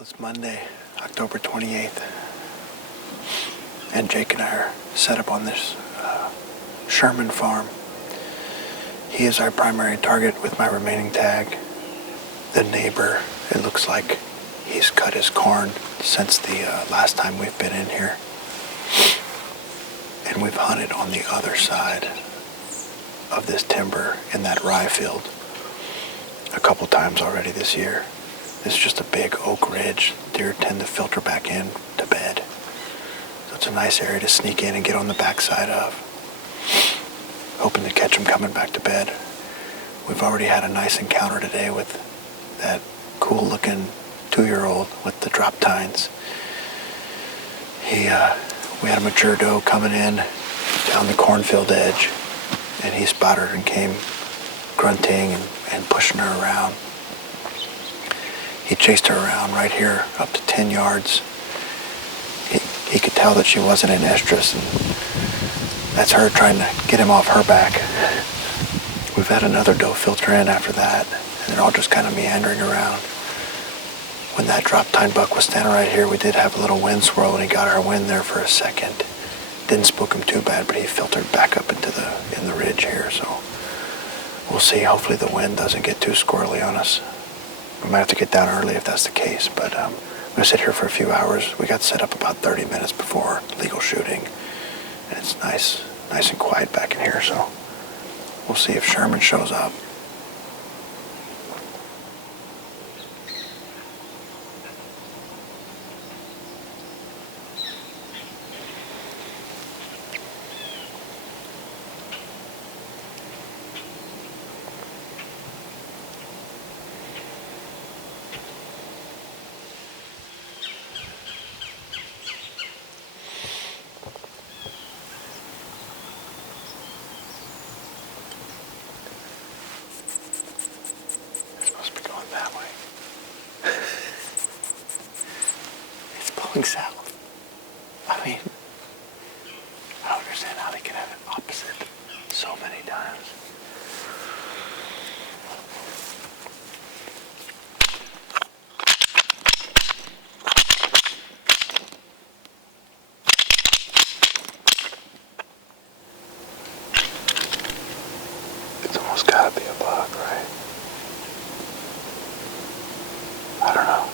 It's Monday, October 28th, and Jake and I are set up on this Sherman farm. He is our primary target with my remaining tag. The neighbor, it looks like he's cut his corn since the last time we've been in here. And we've hunted on the other side of this timber in that rye field a couple times already this year. This is just a big oak ridge. Deer tend to filter back in to bed. So it's a nice area to sneak in and get on the backside of. Hoping to catch them coming back to bed. We've already had a nice encounter today with that cool looking 2-year-old with the drop tines. We had a mature doe coming in down the cornfield edge, and he spotted her and came grunting and pushing her around. He chased her around right here up to 10 yards. He could tell that she wasn't in estrus, and that's her trying to get him off her back. We've had another doe filter in after that, and they're all just kind of meandering around. When that drop tine buck was standing right here, we did have a little wind swirl, and he got our wind there for a second. Didn't spook him too bad, but he filtered back up into in the ridge here, so we'll see. Hopefully the wind doesn't get too squirrely on us. We might have to get down early if that's the case, but I'm going to sit here for a few hours. We got set up about 30 minutes before legal shooting, and it's nice and quiet back in here, so we'll see if Sherman shows up. That way. It's blowing south. I mean, I don't understand how they can have it opposite so many times. It's almost gotta be a buck, right? I don't know.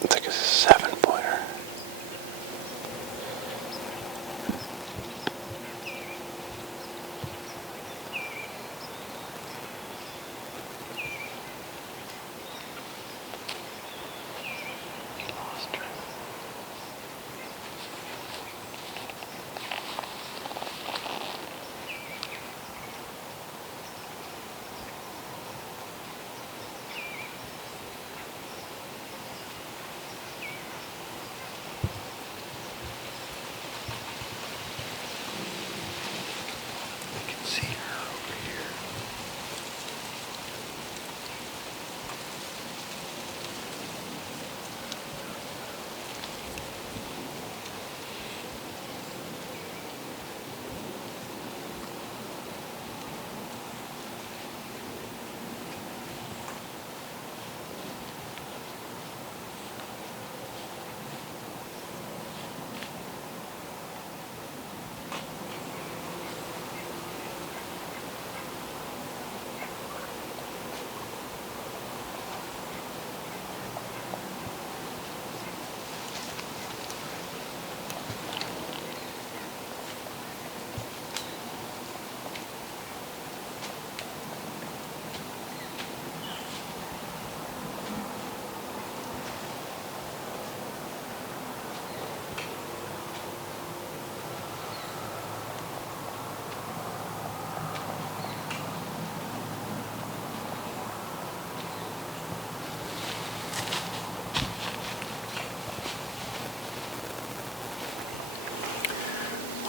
It's like a 7-pointer. Lost her.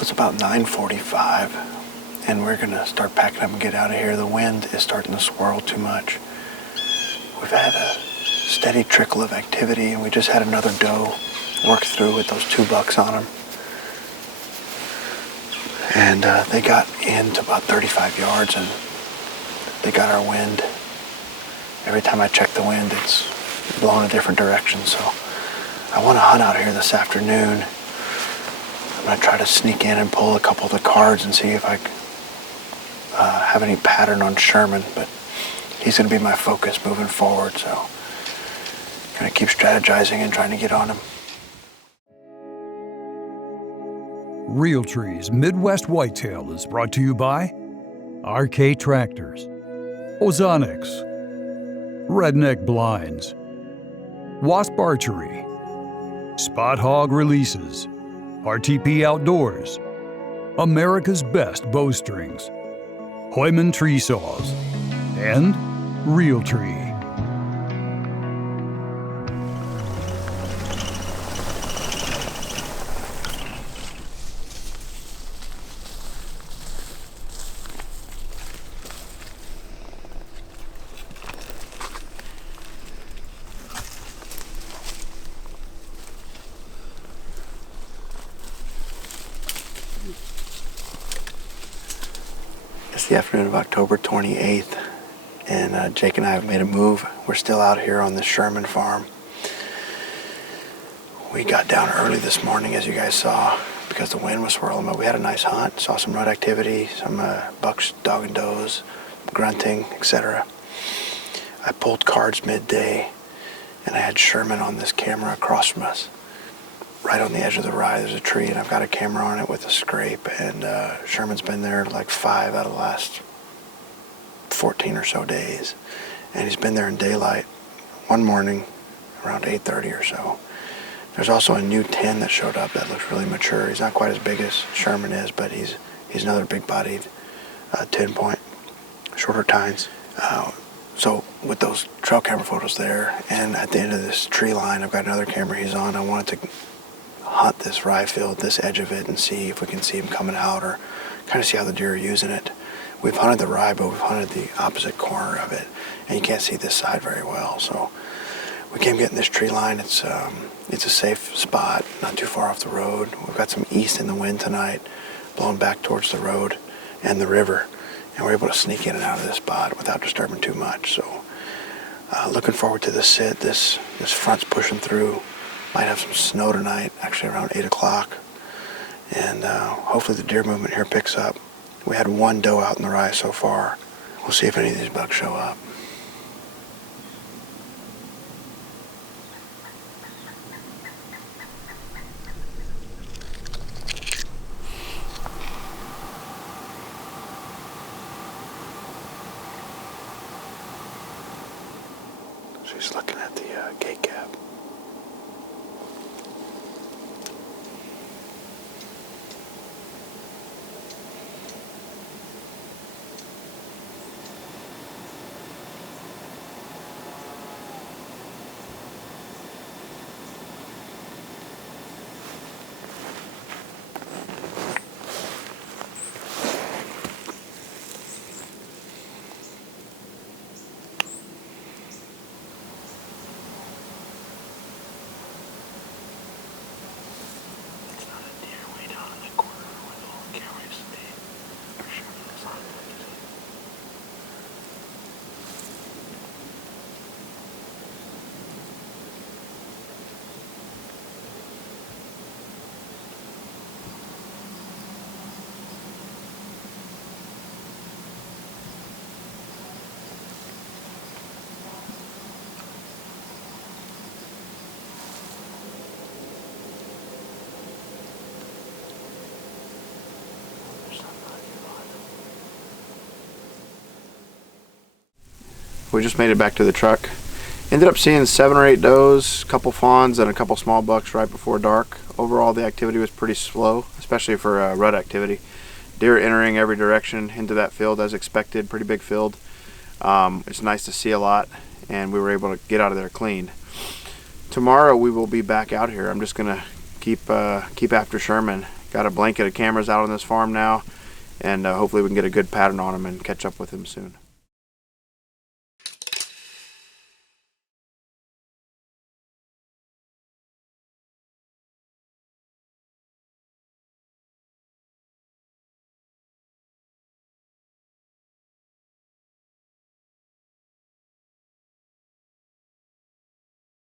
It's about 9:45, and we're gonna start packing up and get out of here. The wind is starting to swirl too much. We've had a steady trickle of activity, and we just had another doe work through with those 2 bucks on them. And they got into about 35 yards, and they got our wind. Every time I check the wind, it's blowing a different direction. So I want to hunt out here this afternoon. I'm going to try to sneak in and pull a couple of the cards and see if I have any pattern on Sherman, but he's going to be my focus moving forward. So I'm going to keep strategizing and trying to get on him. Realtree's Midwest Whitetail is brought to you by RK Tractors, Ozonics, Redneck Blinds, Wasp Archery, Spot Hog Releases, RTP Outdoors, America's Best Bowstrings, Hoyman Tree Saws, and Realtree. It's the afternoon of October 28th, and Jake and I have made a move. We're still out here on the Sherman farm. We got down early this morning, as you guys saw, because the wind was swirling, but we had a nice hunt. Saw some rut activity, some bucks, dog and does, grunting, etc. I pulled cards midday, and I had Sherman on this camera across from us. Right on the edge of the rye, there's a tree, and I've got a camera on it with a scrape, and Sherman's been there like 5 out of the last 14 or so days, and he's been there in daylight. One morning, around 8:30 or so. There's also a new 10 that showed up that looks really mature. He's not quite as big as Sherman is, but he's another big-bodied 10-point, shorter tines. So with those trail camera photos there, and at the end of this tree line, I've got another camera he's on. I wanted to hunt this rye field, this edge of it, and see if we can see him coming out, or kind of see how the deer are using it. We've hunted the rye, but we've hunted the opposite corner of it, and you can't see this side very well. So we came getting this tree line. It's a safe spot, not too far off the road. We've got some east in the wind tonight, blowing back towards the road and the river, and we're able to sneak in and out of this spot without disturbing too much. So looking forward to the sit. This front's pushing through. Might have some snow tonight, actually around 8 o'clock. And hopefully the deer movement here picks up. We had 1 doe out in the rye so far. We'll see if any of these bucks show up. She's looking at the gate cap. We just made it back to the truck. Ended up seeing 7 or 8 does, a couple fawns, and a couple small bucks right before dark. Overall, the activity was pretty slow, especially for rut activity. Deer entering every direction into that field as expected, pretty big field. It's nice to see a lot, and we were able to get out of there clean. Tomorrow we will be back out here. I'm just gonna keep after Sherman, Got a blanket of cameras out on this farm now, and hopefully we can get a good pattern on him and catch up with him soon.